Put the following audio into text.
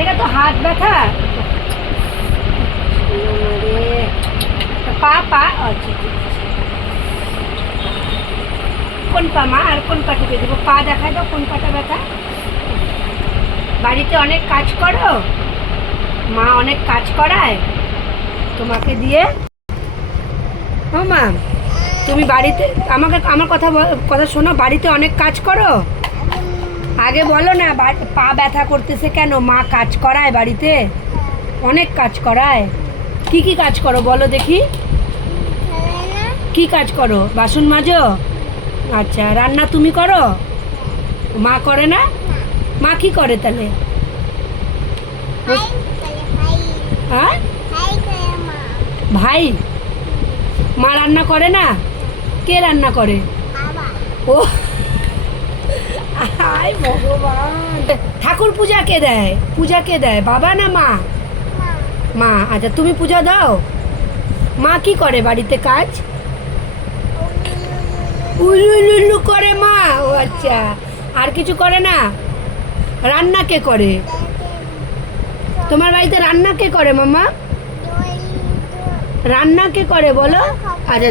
এটা তো হাত ব্যথা। পা পা আচ্ছা ঠিক আছে। কোন পা মা, আর কোন পা টিপে দেবো? পা দেখায় দাও, কোন পাটা ব্যথা। বাড়িতে অনেক কাজ করো, মা অনেক কাজ করায় তোমাকে দিয়ে। ও মা, তুমি বাড়িতে আমাকে আমার কথা শোনো, বাড়িতে অনেক কাজ করো। আগে বলো না, পা ব্যথা করতেছে কেন? মা কাজ করায় বাড়িতে, অনেক কাজ করায়। কি কি কাজ করো বলো দেখি? কি কাজ করো? বাসন মাজো? আচ্ছা, রান্না তুমি করো? মা করে না? মা কি করে তাহলে? হ্যাঁ, ভাই। মা রান্না করে না? কে রান্না করে? ও আয় ভগবান। ঠাকুর পূজা কে দেয়? পূজা কে দেয়, বাবা না মা? মা। আচ্ছা, তুমি পূজা দাও? মা কি করে বাড়িতে কাজ? উলু করে মা। ও আচ্ছা, আর কিছু করে না? রান্না কে করে তোমার বাড়িতে? রান্না কে করে মামা? রান্না কে করে বলো? আচ্ছা।